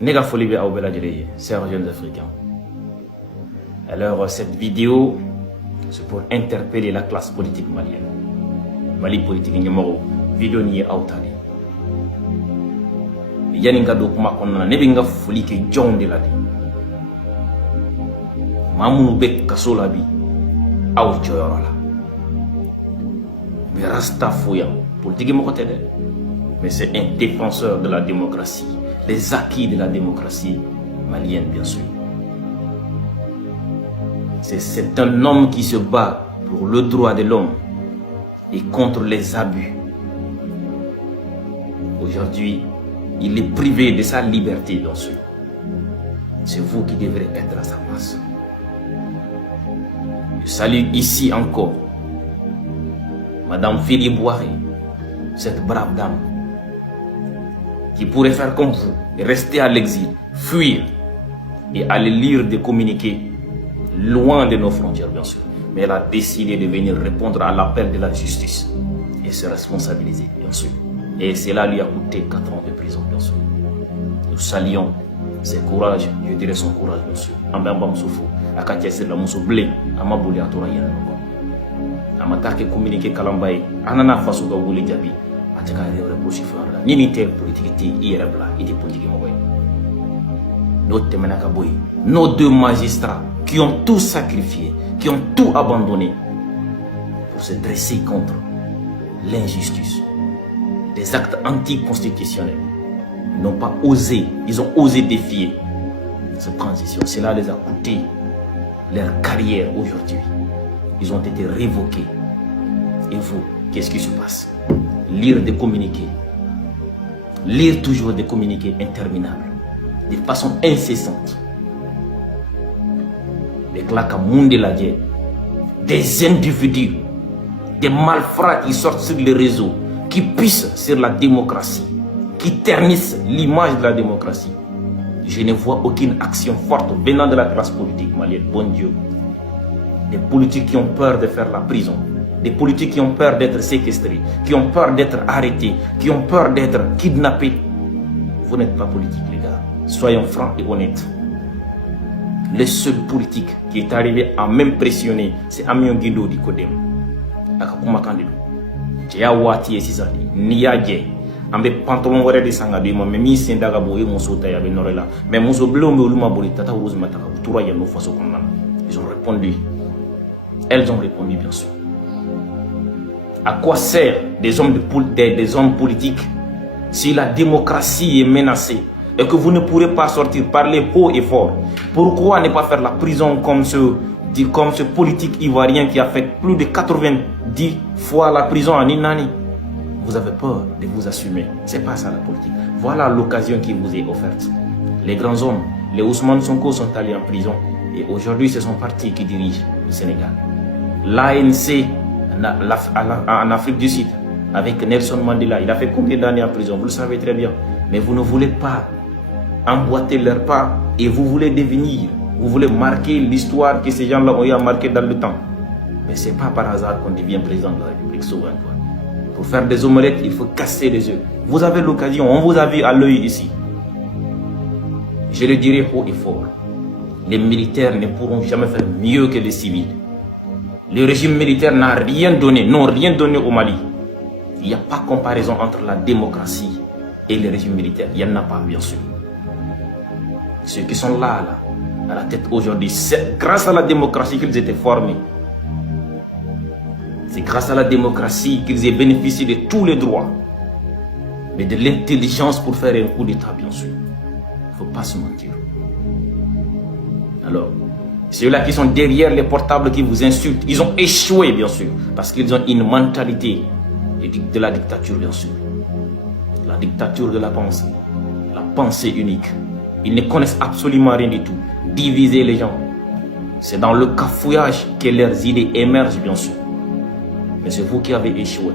Nega Folibe Aoubela Djeleye, chers jeunes africains. Alors, cette vidéo, c'est pour interpeller la classe politique malienne. Mali politique, numéro, vidéo n'y autali. Yaninga dokuma konna, nebinga foli ke John de la di. Mamou bek kasola bi, aou choyorola. Mais rasta fouya, politique mo côté de. Mais c'est un défenseur de la démocratie, les acquis de la démocratie malienne, bien sûr. C'est un homme qui se bat pour le droit de l'homme et contre les abus. Aujourd'hui, il est privé de sa liberté dans ce. C'est vous qui devrez être à sa place. Je salue ici encore Madame Philippe Boiré, cette brave dame qui pourrait faire comme vous, rester à l'exil, fuir et aller lire des communiqués loin de nos frontières, bien sûr. Mais elle a décidé de venir répondre à l'appel de la justice et se responsabiliser, bien sûr. Et cela lui a coûté 4 ans de prison, bien sûr. Nous saluons ses courages, je dirais son courage, bien sûr. Ambamba Msoufou, Akatia Sela Moussou Blé, Amabouli Atora Yanoko. Amatake communiqué Kalambaye, Anana Fasouga Wouli Diabi, Ataka Reprochi Florida. N'imiter politique, irébla, il était politique. Nos deux magistrats qui ont tout sacrifié, qui ont tout abandonné pour se dresser contre l'injustice, des actes anticonstitutionnels. Ils n'ont pas osé, ils ont osé défier cette transition. Cela les a coûté leur carrière aujourd'hui. Ils ont été révoqués. Et vous, qu'est-ce qui se passe? Lire des communiqués, lire toujours des communiqués interminables, de façon incessante. Les claques monde de la guerre, des individus, des malfrats qui sortent sur les réseaux, qui pissent sur la démocratie, qui ternissent l'image de la démocratie. Je ne vois aucune action forte venant de la classe politique malienne, bon Dieu. Des politiques qui ont peur de faire la prison, des politiques qui ont peur d'être séquestrés, qui ont peur d'être arrêtés, qui ont peur d'être kidnappés. Vous n'êtes pas politique, les gars. Soyons francs et honnêtes. Le seul politique qui est arrivé à m'impressionner, c'est Amion Guido di Kodem. Akakuma Kandido. Tia wati esizali. Niyaje. Ambe pantalon wore de sangado. Mais mi sendaga boye monso taya be norela. Mais monso bleu me uluma boli tata rose mataka. Tura ya no faso konnan. Ils ont répondu. Elles ont répondu, bien sûr. À quoi sert des hommes politiques si la démocratie est menacée et que vous ne pourrez pas sortir, parler haut et fort? Pourquoi ne pas faire la prison comme ce politique ivoirien qui a fait plus de 90 fois la prison en une année? Vous avez peur de vous assumer. C'est pas ça la politique. Voilà l'occasion qui vous est offerte. Les grands hommes, les Ousmane Sonko sont allés en prison et aujourd'hui c'est son parti qui dirige le Sénégal. L'ANC en Afrique du Sud avec Nelson Mandela, il a fait combien d'années en prison? Vous le savez très bien. Mais vous ne voulez pas emboîter leur pas et vous voulez devenir, vous voulez marquer l'histoire que ces gens-là ont eu à marquer dans le temps. Mais ce n'est pas par hasard qu'on devient président de la République souveraine. Pour faire des omelettes, il faut casser les œufs. Vous avez l'occasion, on vous a vu à l'œil ici. Je le dirai haut et fort. Les militaires ne pourront jamais faire mieux que les civils. Le régime militaire n'a rien donné, n'ont rien donné au Mali. Il n'y a pas comparaison entre la démocratie et le régime militaire. Il n'y en a pas, bien sûr. Ceux qui sont là, à la tête aujourd'hui, c'est grâce à la démocratie qu'ils étaient formés. C'est grâce à la démocratie qu'ils aient bénéficié de tous les droits. Mais de l'intelligence pour faire un coup d'État, bien sûr. Il ne faut pas se mentir. Alors, ceux-là qui sont derrière les portables qui vous insultent, ils ont échoué, bien sûr. Parce qu'ils ont une mentalité de la dictature, bien sûr. La dictature de la pensée unique. Ils ne connaissent absolument rien du tout. Diviser les gens. C'est dans le cafouillage que leurs idées émergent, bien sûr. Mais c'est vous qui avez échoué.